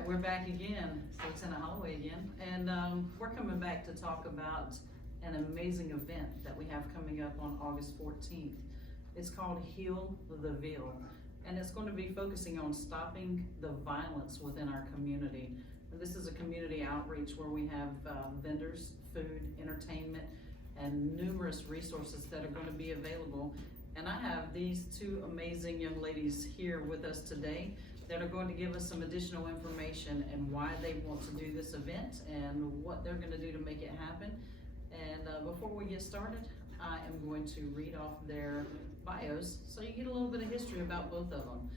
right, we're back again. It's Lieutenant Holloway again, and we're coming back to talk about an amazing event that we have coming up on August 14th. It's called Heal the Veil, and it's going to be focusing on stopping the violence within our community. And this is a community outreach where we have vendors, food, entertainment, and numerous resources that are going to be available. And I have these two amazing young ladies here with us today that are going to give us some additional information and why they want to do this event and what they're going to do to make it happen. And before we get started, I am going to read off their bios so you get a little bit of history about both of them.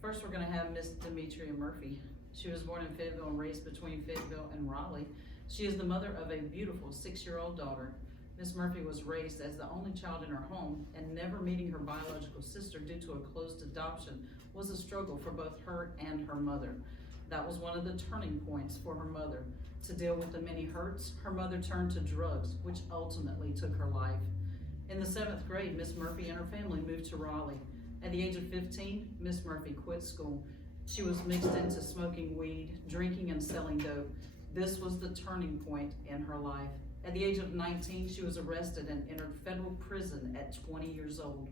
First, we're going to have Miss Demetria Murphy. She was born in Fayetteville and raised between Fayetteville and Raleigh. She is the mother of a beautiful 6-year-old daughter. Miss Murphy was raised as the only child in her home, and never meeting her biological sister due to a closed adoption was a struggle for both her and her mother. That was one of the turning points for her mother. To deal with the many hurts, her mother turned to drugs, which ultimately took her life. In the 7th grade, Miss Murphy and her family moved to Raleigh. At the age of 15, Miss Murphy quit school. She was mixed into smoking weed, drinking, and selling dope. This was the turning point in her life. At the age of 19, she was arrested and entered federal prison at 20 years old.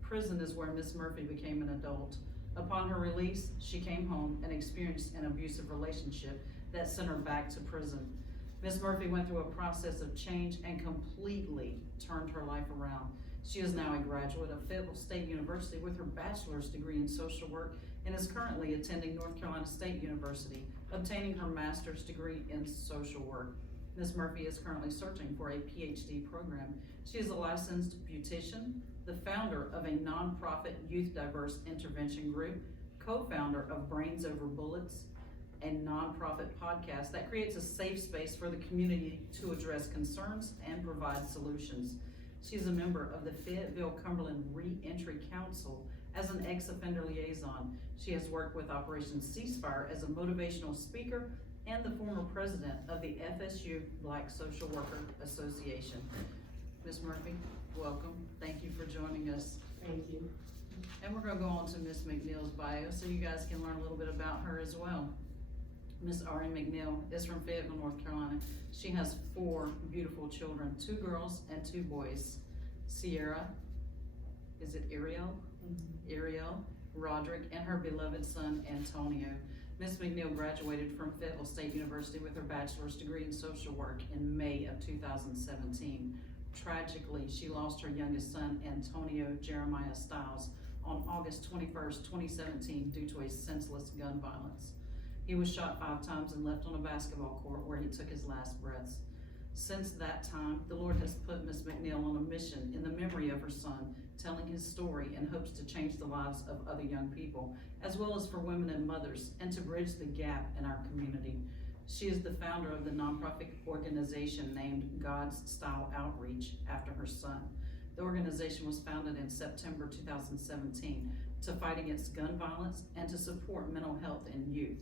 Prison is where Miss Murphy became an adult. Upon her release, she came home and experienced an abusive relationship that sent her back to prison. Miss Murphy went through a process of change and completely turned her life around. She is now a graduate of Fayetteville State University with her bachelor's degree in social work and is currently attending North Carolina State University, obtaining her master's degree in social work. Ms. Murphy is currently searching for a PhD program. She is a licensed beautician, the founder of a nonprofit youth diverse intervention group, co-founder of Brains Over Bullets, a nonprofit podcast that creates a safe space for the community to address concerns and provide solutions. She is a member of the Fayetteville-Cumberland Reentry Council as an ex-offender liaison. She has worked with Operation Ceasefire as a motivational speaker and the former president of the FSU Black Social Worker Association. Ms. Murphy, welcome. Thank you for joining us. Thank you. And we're gonna go on to Ms. McNeil's bio so you guys can learn a little bit about her as well. Ms. Ari McNeil is from Fayetteville, North Carolina. She has 4 beautiful children, 2 girls and 2 boys. Sierra, is it Ariel? Ariel, Roderick, and her beloved son, Antonio. Ms. McNeil graduated from Fayetteville State University with her bachelor's degree in social work in May of 2017. Tragically, she lost her youngest son, Antonio Jeremiah Stiles, on August 21st, 2017 due to a senseless gun violence. He was shot 5 times and left on a basketball court where he took his last breaths. Since that time, the Lord has put Ms. McNeil on a mission in the memory of her son, telling his story in hopes to change the lives of other young people, as well as for women and mothers, and to bridge the gap in our community. She is the founder of the nonprofit organization named God's Style Outreach after her son. The organization was founded in September 2017 to fight against gun violence and to support mental health in youth.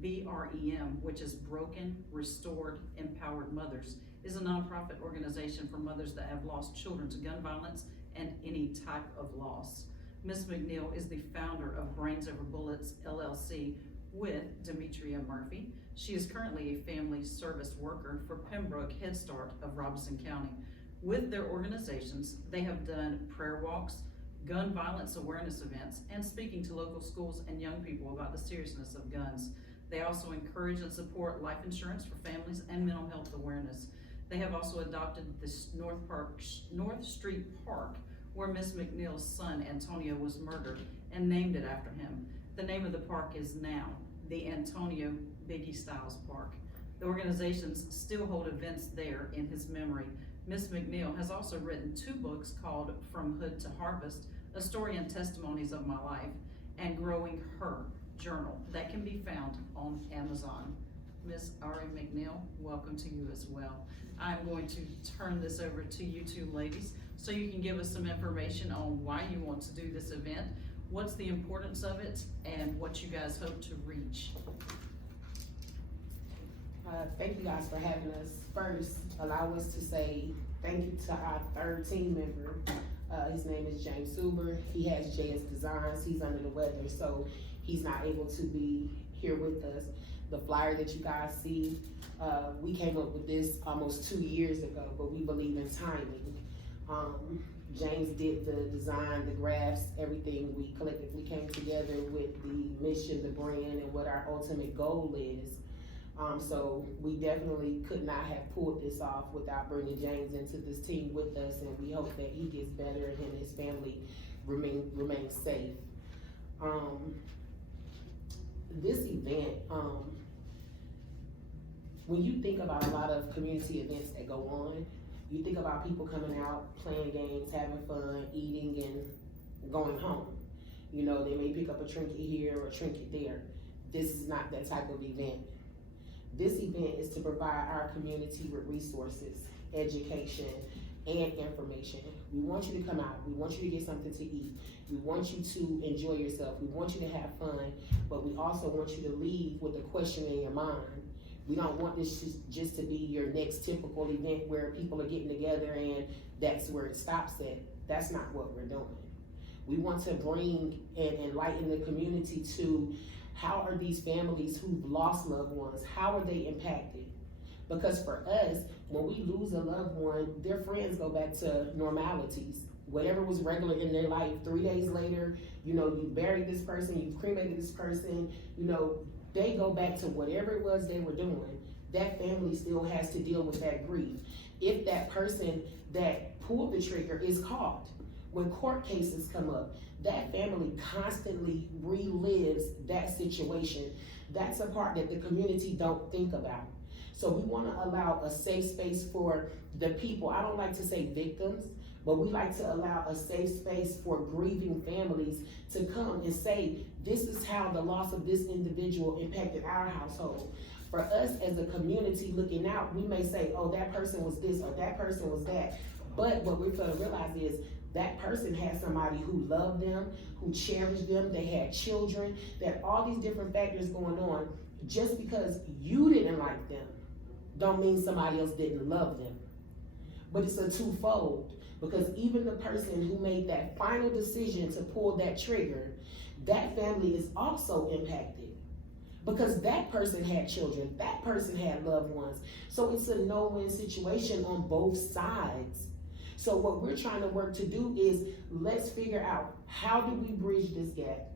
BREM, which is Broken, Restored, Empowered Mothers, is a nonprofit organization for mothers that have lost children to gun violence and any type of loss. Ms. McNeil is the founder of Brains Over Bullets, LLC with Demetria Murphy. She is currently a family service worker for Pembroke Head Start of Robeson County. With their organizations, they have done prayer walks, gun violence awareness events, and speaking to local schools and young people about the seriousness of guns. They also encourage and support life insurance for families and mental health awareness. They have also adopted this North Street Park where Miss McNeil's son Antonio was murdered and named it after him. The name of the park is now the Antonio Biggie Stiles Park. The organizations still hold events there in his memory. Miss McNeil has also written 2 books called From Hood to Harvest, A Story and Testimonies of My Life, and Growing Her Journal that can be found on Amazon. Miss Ari McNeil, welcome to you as well. I'm going to turn this over to you 2 ladies so you can give us some information on why you want to do this event, what's the importance of it, and what you guys hope to reach. Thank you guys for having us. First, allow us to say thank you to our 3rd team member. His name is James Suber. He has JS Designs. He's under the weather, so he's not able to be here with us. The flyer that you guys see, we came up with this almost 2 years ago, but we believe in timing. James did the design, the graphs, everything. We collectively came together with the mission, the brand, and what our ultimate goal is. So we definitely could not have pulled this off without bringing James into this team with us, and we hope that he gets better and his family remain safe. This event, when you think about a lot of community events that go on, you think about people coming out, playing games, having fun, eating, and going home. You know, they may pick up a trinket here or a trinket there. This is not that type of event. This event is to provide our community with resources, education, and information. We want you to come out. We want you to get something to eat. We want you to enjoy yourself. We want you to have fun, but we also want you to leave with a question in your mind. We don't want this just to be your next typical event where people are getting together and that's where it stops at. That's not what we're doing. We want to bring and enlighten the community to how are these families who've lost loved ones, how are they impacted? Because for us, when we lose a loved one, their friends go back to normalities. Whatever was regular in their life, 3 days later, you know, you buried this person, you cremated this person, you know, they go back to whatever it was they were doing. That family still has to deal with that grief. If that person that pulled the trigger is caught, when court cases come up, that family constantly relives that situation. That's a part that the community don't think about. So we want to allow a safe space for the people. I don't like to say victims, but we like to allow a safe space for grieving families to come and say, this is how the loss of this individual impacted our household. For us as a community looking out, we may say, oh, that person was this or that person was that. But what we're going to realize is that person had somebody who loved them, who cherished them, they had children, that all these different factors going on. Just because you didn't like them, don't mean somebody else didn't love them. But it's a twofold, because even the person who made that final decision to pull that trigger, that family is also impacted. Because that person had children, that person had loved ones. So it's a no-win situation on both sides. So what we're trying to work to do is, let's figure out, how do we bridge this gap?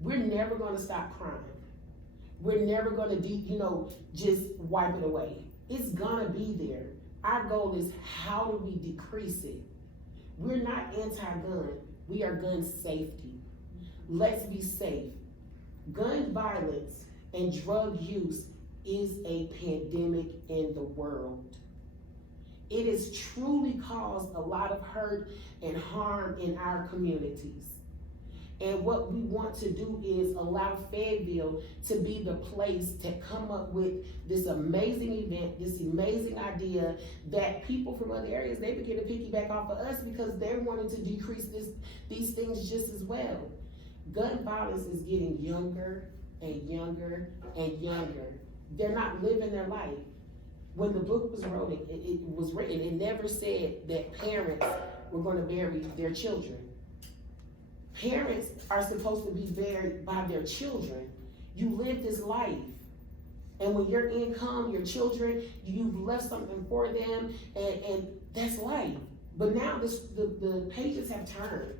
We're never gonna stop crime. We're never gonna, just wipe it away. It's gonna be there. Our goal is, how do we decrease it? We're not anti-gun, we are gun safety. Let's be safe. Gun violence and drug use is a pandemic in the world. It has truly caused a lot of hurt and harm in our communities. And what we want to do is allow Fayetteville to be the place to come up with this amazing event, this amazing idea that people from other areas, they begin to piggyback off of us because they're wanting to decrease these things just as well. Gun violence is getting younger and younger and younger. They're not living their life. When the book was written, it never said that parents were going to bury their children. Parents are supposed to be buried by their children. You live this life. And when your income, your children, you've left something for them, and that's life. But now the pages have turned.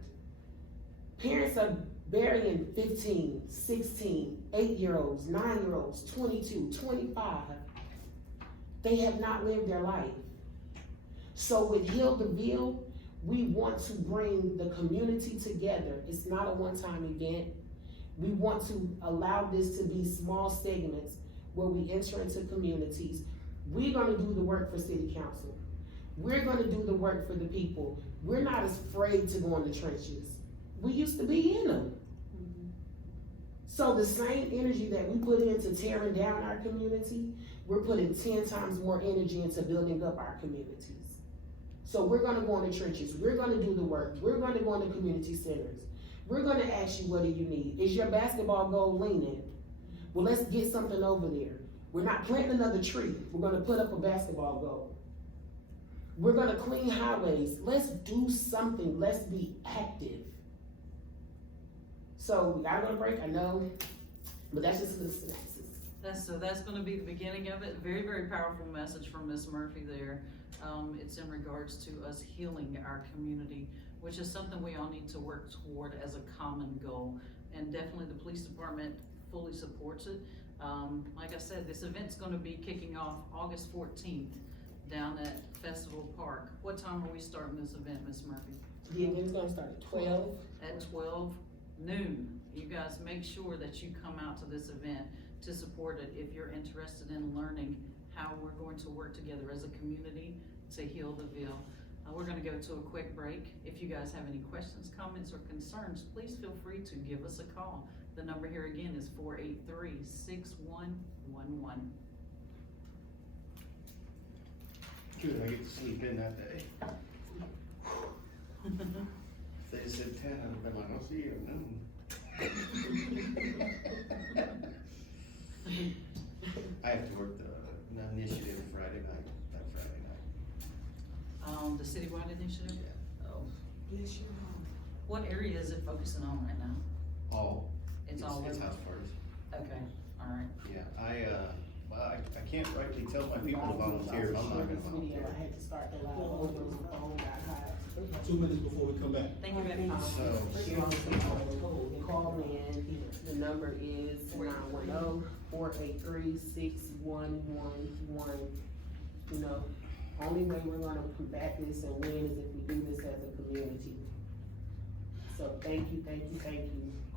Parents are burying 15, 16, 8-year-olds, 9-year-olds, 22, 25. They have not lived their life. So with Heal the Ville, we want to bring the community together. It's not a one-time event. We want to allow this to be small segments where we enter into communities. We're gonna do the work for city council. We're gonna do the work for the people. We're not afraid to go in the trenches. We used to be in them. So the same energy that we put into tearing down our community, we're putting 10 times more energy into building up our communities. So we're gonna go in the trenches, we're gonna do the work, we're gonna go in the community centers. We're gonna ask you, what do you need? Is your basketball goal leaning? Well, let's get something over there. We're not planting another tree, we're gonna put up a basketball goal. We're gonna clean highways. Let's do something, let's be active. So we gotta go to break, I know, but that's just a little synopsis. That's gonna be the beginning of it. Very, very powerful message from Ms. Murphy there. It's in regards to us healing our community, which is something we all need to work toward as a common goal. And definitely the police department fully supports it. Like I said, this event's gonna be kicking off August 14th down at Festival Park. What time are we starting this event, Ms. Murphy? The event's gonna start at 12. At 12 noon. You guys make sure that you come out to this event to support it if you're interested in learning how we're going to work together as a community to heal the Ville. We're gonna go to a quick break. If you guys have any questions, comments, or concerns, please feel free to give us a call. The number here again is 483-6111. Good, I get to sleep in that day. If they said 10, I'd have been like, I'll see you at noon. I have to work the initiative Friday night, that Friday night. The citywide initiative? Yeah. Oh. Bless you. What area is it focusing on right now? All. It's all It's over? house parties. Okay, alright. Yeah, well, I can't rightly tell my people to volunteer, if I'm not gonna Video, volunteer. I had to start the live over, my phone got hot. 2 minutes before we come back. Thank you, baby. So- Call in, the number is 910-483-6111. You know, only way we're gonna combat this and win is if we do this as a community. So thank you.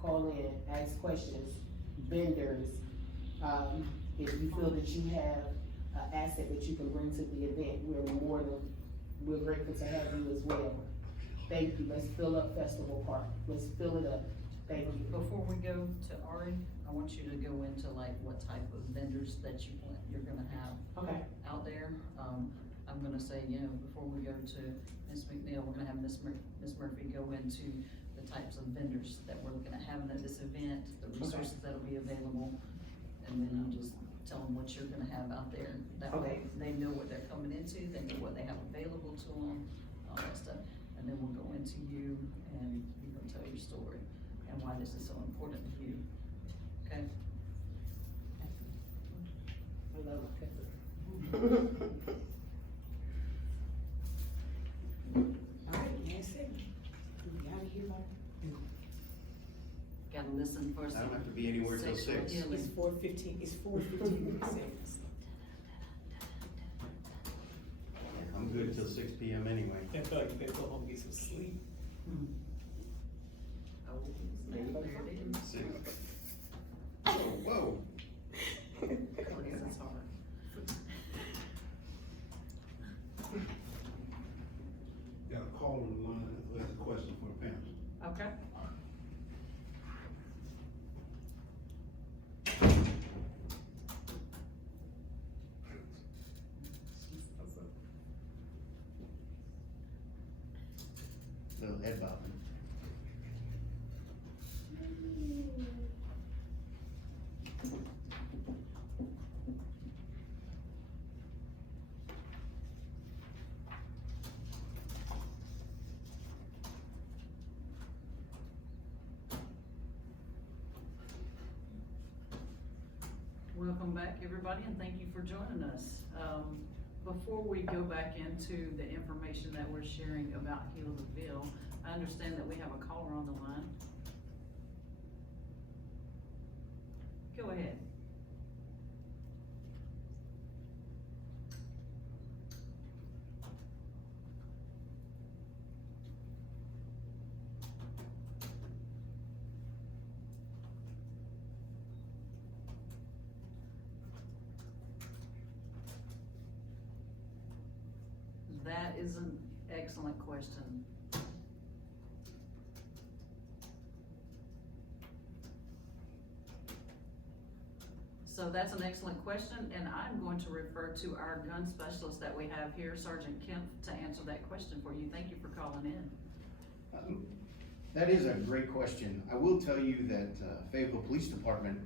Call in, ask questions, vendors. If you feel that you have an asset that you can bring to the event, we're grateful to have you as well. Thank you. Let's fill up Festival Park. Let's fill it up. Thank you. Before we go to Ari, I want you to go into like what type of vendors that you're gonna have Okay. out there. I'm gonna say, before we go to Ms. McNeil, we're gonna have Ms. Murphy go into the types of vendors that we're looking at having at this event, the resources that'll be available, and then I'll just tell them what you're gonna have out there. That way they know what they're coming into, they know what they have available to them, all that stuff. And then we'll go into you and you can tell your story and why this is so important to you, okay? I love my pepper. Alright, that's it. We gotta hear about it. Gotta listen first. I don't have to be anywhere till Sexual 6. healing. It's 4:15, it's 4:15. I'm good till 6 p.m. anyway. I feel like you better go home and get some sleep. Oh, there it is. 6. Whoa. Because it's hard. Got a call on the line who has a question for the panel. Okay. Little head bobbing. Welcome back, everybody, and thank you for joining us. Before we go back into the information that we're sharing about Heal the Ville, I understand that we have a caller on the line. Go ahead. That is an excellent question. So that's an excellent question, and I'm going to refer to our gun specialist that we have here, Sergeant Kemp, to answer that question for you. Thank you for calling in. That is a great question. I will tell you that Fayetteville Police Department,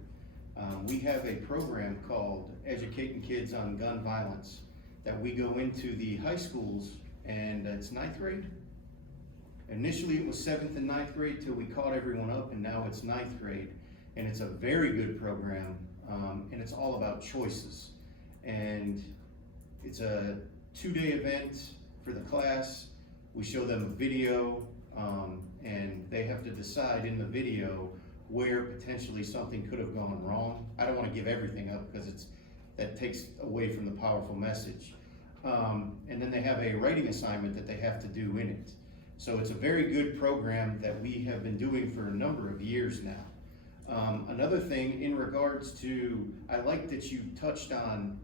we have a program called Educating Kids on Gun Violence that we go into the high schools, and it's 9th grade. Initially it was 7th and 9th grade till we caught everyone up, and now it's 9th grade. and it's a very good program, and it's all about choices. And it's a 2-day event for the class. We show them a video, and they have to decide in the video where potentially something could have gone wrong. I don't want to give everything up because that takes away from the powerful message. And then they have a writing assignment that they have to do in it. So it's a very good program that we have been doing for a number of years now. Another thing in regards to, I like that you touched on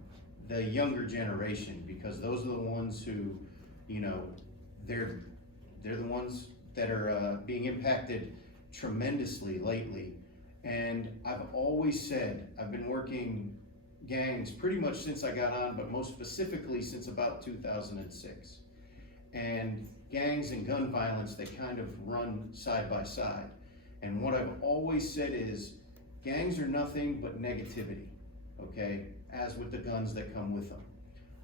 the younger generation, because those are the ones who, you know, they're the ones that are being impacted tremendously lately. And I've always said, I've been working gangs pretty much since I got on, but most specifically since about 2006. And gangs and gun violence, they kind of run side by side. And what I've always said is, gangs are nothing but negativity, okay? As with the guns that come with them.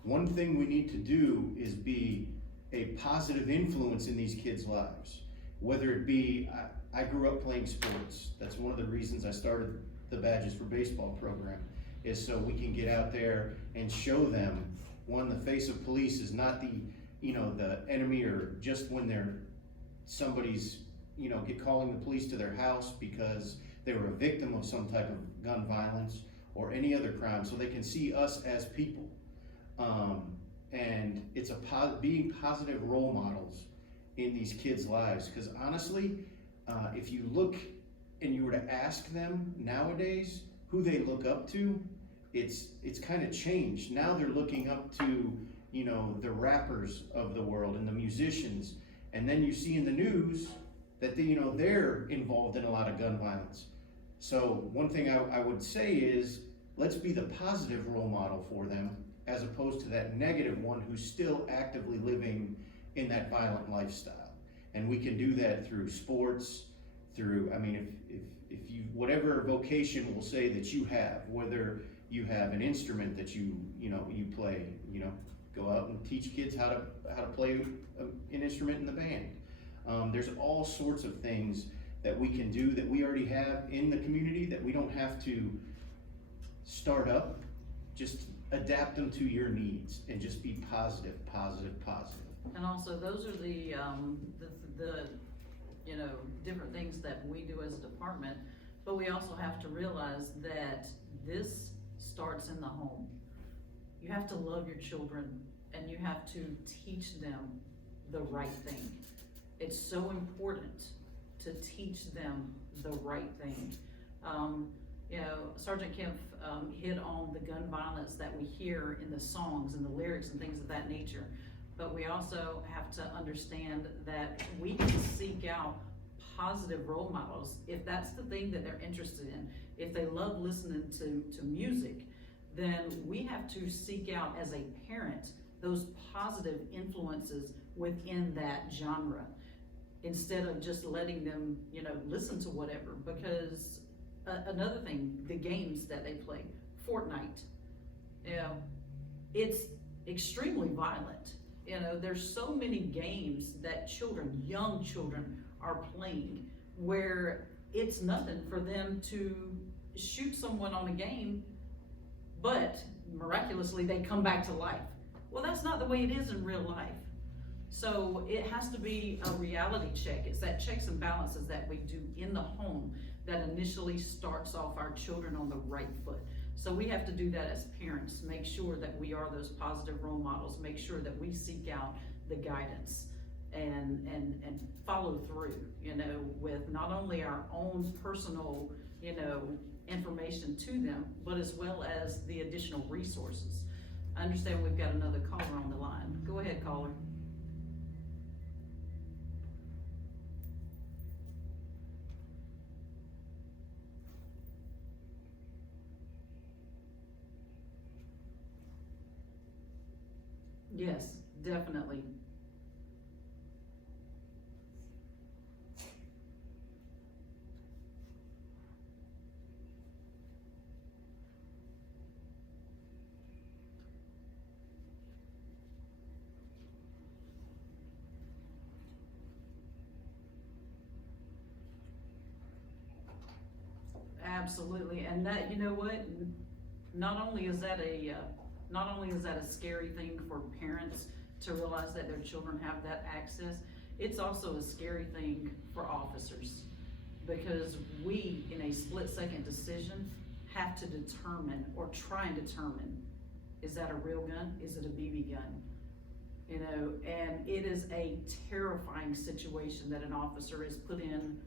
One thing we need to do is be a positive influence in these kids' lives. Whether it be, I grew up playing sports. That's one of the reasons I started the Badges for Baseball program, is so we can get out there and show them, one, the face of police is not the, you know, the enemy, or just when somebody's, you know, calling the police to their house because they were a victim of some type of gun violence or any other crime, so they can see us as people. And it's being positive role models in these kids' lives, because honestly, if you look and you were to ask them nowadays who they look up to, it's kind of changed. Now they're looking up to, you know, the rappers of the world and the musicians, and then you see in the news that you know, they're involved in a lot of gun violence. So one thing I would say is, let's be the positive role model for them, as opposed to that negative one who's still actively living in that violent lifestyle. And we can do that through sports, through, I mean, if you, whatever vocation will say that you have, whether you have an instrument that you play, you know, go out and teach kids how to play an instrument in the band. There's all sorts of things that we can do that we already have in the community that we don't have to start up. Just adapt them to your needs and just be positive. And also, those are the you know, different things that we do as a department, but we also have to realize that this starts in the home. You have to love your children, and you have to teach them the right thing. It's so important to teach them the right thing. You know, Sergeant Kemp hit on the gun violence that we hear in the songs and the lyrics and things of that nature. But we also have to understand that we can seek out positive role models if that's the thing that they're interested in. If they love listening to music, then we have to seek out, as a parent, those positive influences within that genre, instead of just letting them, you know, listen to whatever. Because another thing, the games that they play, Fortnite, you know, it's extremely violent. You know, there's so many games that young children are playing, where it's nothing for them to shoot someone on a game, but miraculously they come back to life. Well, that's not the way it is in real life. So it has to be a reality check. It's that checks and balances that we do in the home that initially starts off our children on the right foot. So we have to do that as parents, make sure that we are those positive role models, make sure that we seek out the guidance and follow through, you know, with not only our own personal, you know, information to them, but as well as the additional resources. I understand we've got another caller on the line. Go ahead, caller. Yes, definitely. Absolutely, and that, you know what, not only is that a scary thing for parents to realize that their children have that access, it's also a scary thing for officers. Because we, in a split-second decision, have to determine, or try and determine, is that a real gun, is it a BB gun? You know, and it is a terrifying situation that an officer is put in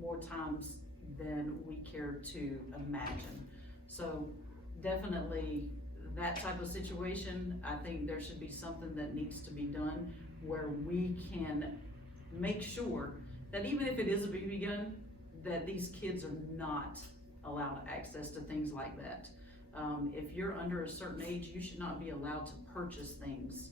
more times than we care to imagine. So definitely that type of situation, I think there should be something that needs to be done where we can make sure that even if it is a BB gun, that these kids are not allowed access to things like that. If you're under a certain age, you should not be allowed to purchase things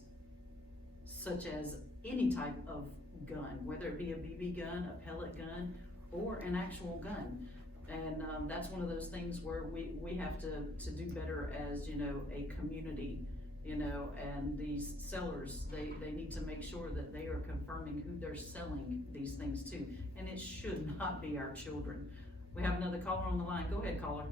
such as any type of gun, whether it be a BB gun, a pellet gun, or an actual gun. And that's one of those things where we have to do better as, you know, a community, you know, and these sellers, they need to make sure that they are confirming who they're selling these things to. And it should not be our children. We have another caller on the line. Go ahead, caller.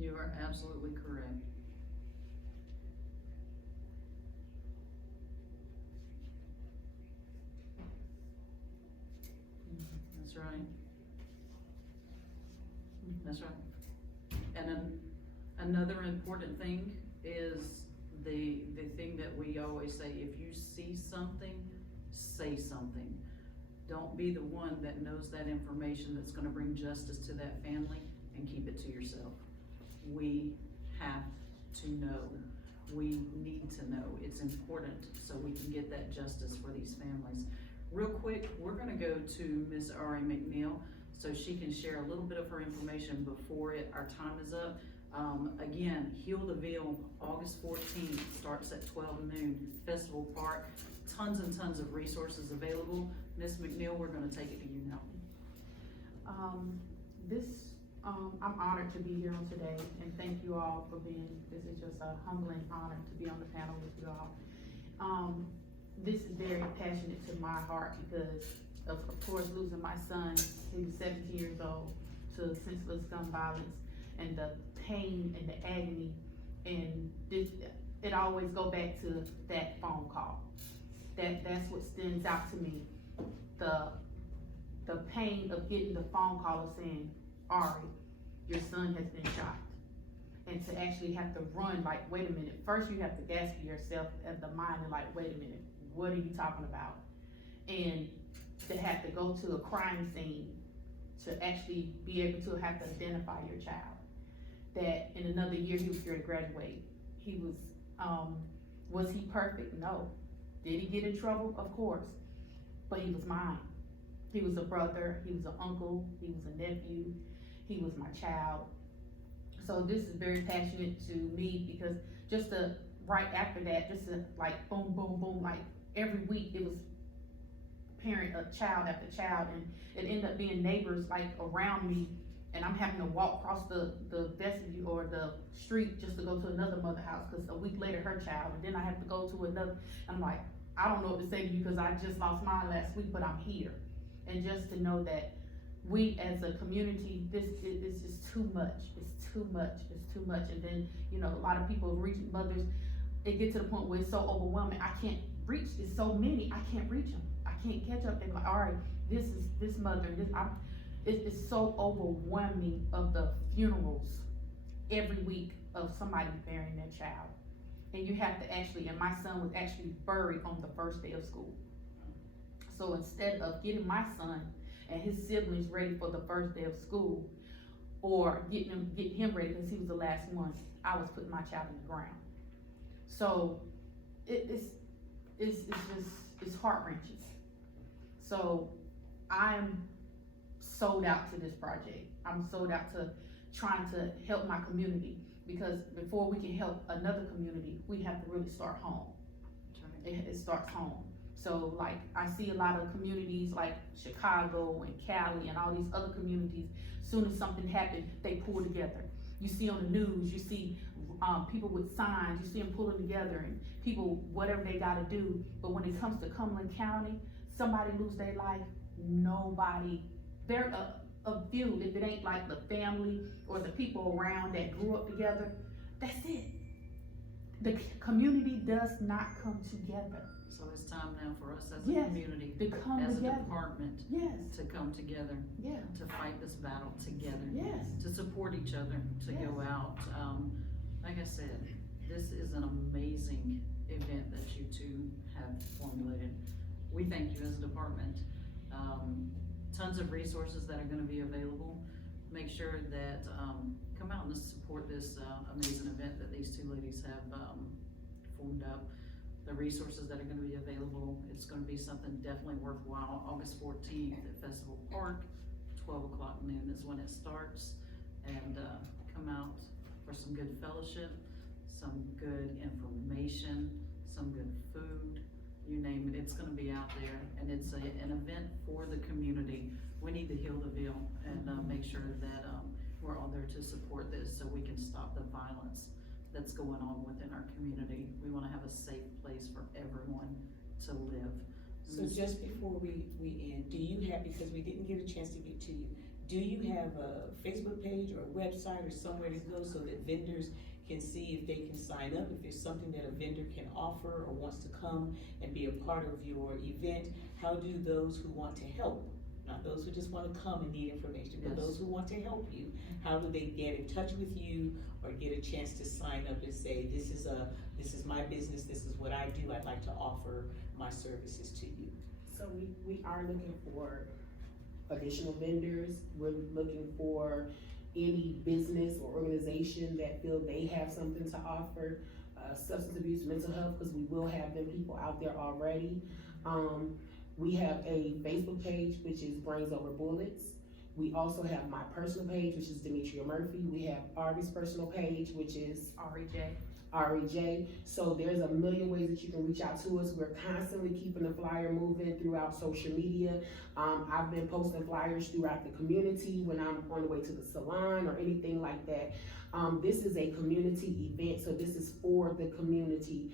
You are absolutely correct. That's right. That's right. And another important thing is the thing that we always say, if you see something, say something. Don't be the one that knows that information that's gonna bring justice to that family and keep it to yourself. We have to know. We need to know. It's important so we can get that justice for these families. Real quick, we're gonna go to Ms. Ari McNeil so she can share a little bit of her information before our time is up. Again, Heal the Veil, August 14th, starts at 12 noon, Festival Park. Tons and tons of resources available. Ms. McNeil, we're gonna take it to you now. I'm honored to be here on today, and thank you all for being, this is just a humbling honor to be on the panel with you all. This is very passionate to my heart because of course, losing my son, he was 17 years old, to senseless gun violence, and the pain and the agony, and it always go back to that phone call. That's what stands out to me. The pain of getting the phone call of saying, Ari, your son has been shot. And to actually have to run, like, wait a minute, first you have to gasp yourself at the mind and like, wait a minute, what are you talking about? And to have to go to a crime scene to actually be able to have to identify your child. That in another year he was here to graduate. He was he perfect? No. Did he get in trouble? Of course. But he was mine. He was a brother, he was an uncle, he was a nephew, he was my child. So this is very passionate to me because just right after that, just like boom, boom, boom, like every week it was child after child, and it ended up being neighbors like around me, and I'm having to walk across the vestibule or the street just to go to another mother house because a week later her child, and then I have to go to another. I'm like, I don't know what to say to you because I just lost mine last week, but I'm here. And just to know that we as a community, this is just too much. It's too much. It's too much. And then, you know, a lot of people reach mothers, it gets to the point where it's so overwhelming. I can't reach, it's so many, I can't reach them. I can't catch up. They're like, all right, this is this mother, it's so overwhelming of the funerals every week of somebody burying their child. And you have to actually, and my son was actually buried on the first day of school. So instead of getting my son and his siblings ready for the first day of school, or getting him ready because he was the last one, I was putting my child in the ground. So it's heart wrenching. So I'm sold out to this project. I'm sold out to trying to help my community, because before we can help another community, we have to really start home. It starts home. So like, I see a lot of communities like Chicago and Cali and all these other communities, soon as something happens, they pull together. You see on the news, you see people with signs, you see them pulling together, and people, whatever they gotta do. But when it comes to Cumberland County, somebody lose their life, nobody, there a few, if it ain't like the family or the people around that grew up together, that's it. The community does not come together. So it's time now for us as a Yes, community, to come as a together. department, Yes, to come together, yeah, to fight this battle together. yes, To support each other, to Yes. go out. Like I said, this is an amazing event that you two have formulated. We thank you as a department. Tons of resources that are gonna be available. Make sure that, come out and support this, amazing event that these two ladies have, formed up. The resources that are gonna be available, it's gonna be something definitely worthwhile. August 14th at Festival Park, 12 o'clock noon is when it starts. And, come out for some good fellowship, some good information, some good food, you name it, it's gonna be out there. And it's an event for the community. We need to heal the veil and, make sure that, we're all there to support this so we can stop the violence that's going on within our community. We wanna have a safe place for everyone to live. So just before we end, do you have, because we didn't get a chance to get to you, do you have a Facebook page or a website or somewhere to go so that vendors can see if they can sign up, if there's something that a vendor can offer or wants to come and be a part of your event? How do those who want to help, not those who just wanna come and need information, but Yes. those who want to help you, how do they get in touch with you or get a chance to sign up and say, this is my business, this is what I do, I'd like to offer my services to you? So we are looking for additional vendors. We're looking for any business or organization that feel they have something to offer, substance abuse, mental health, because we will have them people out there already. We have a Facebook page, which is Brains Over Bullets. We also have my personal page, which is Demetria Murphy. We have Ari's personal page, which is REJ. So there's a million ways that you can reach out to us. We're constantly keeping the flyer moving throughout social media. I've been posting flyers throughout the community when I'm on the way to the salon or anything like that. This is a community event, so this is for the community.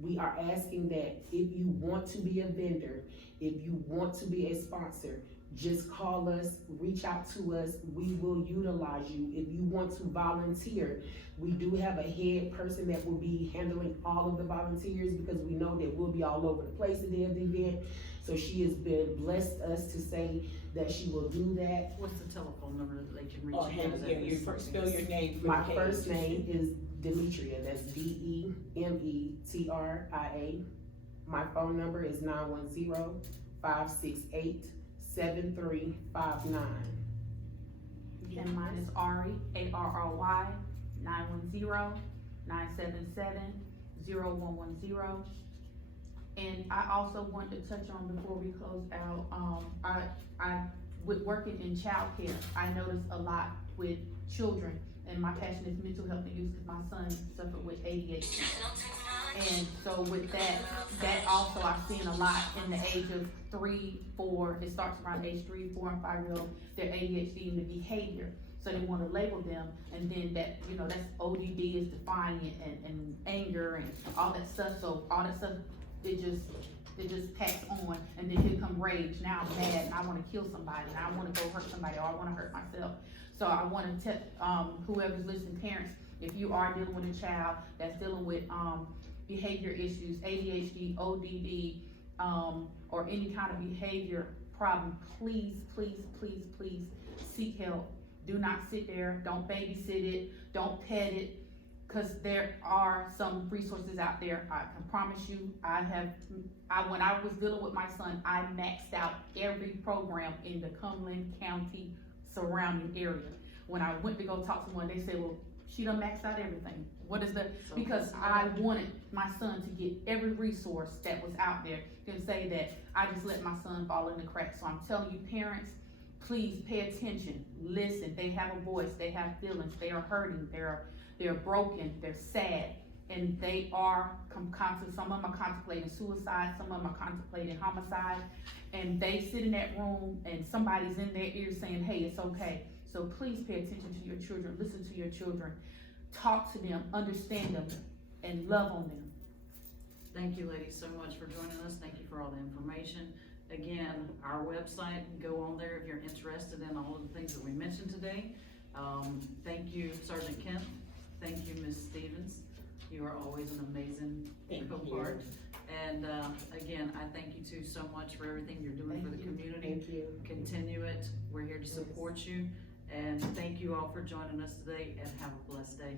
We are asking that if you want to be a vendor, if you want to be a sponsor, just call us, reach out to us, we will utilize you. If you want to volunteer, we do have a head person that will be handling all of the volunteers, because we know that we'll be all over the place at the end of the event. So she has been blessed us to say that she will do that. What's the telephone number that they can reach Oh, you and guys yeah, at? your first, spell your name for My the page. first name is Demetria, that's Demetria. My phone number is 910-568-7359. and mine is Ari, ARRY, 910-977-0110. And I also want to touch on, before we close out, I with working in childcare, I noticed a lot with children, and my passion is mental health and youth, because my son suffered with ADHD. And so with that also I've seen a lot in the age of 3, 4, it starts around age 3, 4, and 5-year-old, their ADHD and the behavior. So they wanna label them, and then that, that's ODD is defiant and anger and all that stuff. So all that stuff, it just packs on, and then here come rage. Now I'm mad and I wanna kill somebody, and I wanna go hurt somebody, or I wanna hurt myself. So I wanna tell, whoever's listening, parents, if you are dealing with a child that's dealing with, behavior issues, ADHD, ODD, or any kind of behavior problem, please, please, please, please seek help. Do not sit there, don't babysit it, don't pet it. Cause there are some resources out there, I can promise you, when I was dealing with my son, I maxed out every program in the Cumberland County surrounding area. When I went to go talk to one, they said, well, she done maxed out everything. What is the, because I wanted my son to get every resource that was out there, to say that I just let my son fall in the cracks. So I'm telling you, parents, please pay attention, listen, they have a voice, they have feelings, they are hurting, they're broken, they're sad, and they are some of them are contemplating suicide, some of them are contemplating homicide, and they sit in that room and somebody's in their ear saying, hey, it's okay. So please pay attention to your children, listen to your children, talk to them, understand them, and love on them. Thank you, ladies, so much for joining us. Thank you for all the information. Again, our website, go on there if you're interested in all of the things that we mentioned today. Thank you, Sergeant Kemp. Thank you, Ms. Stevens. You are always an amazing co-part. And, again, I thank you two so much for everything you're doing for the community. Thank you. Continue it. We're here to support you. And thank you all for joining us today, and have a blessed day.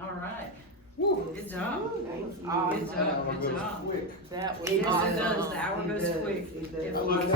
All right. Good job. Awesome. Good job. Good job. Quick. That was Yes, it awesome. does. The hour It goes does. quick. It does. If Oh you- my God.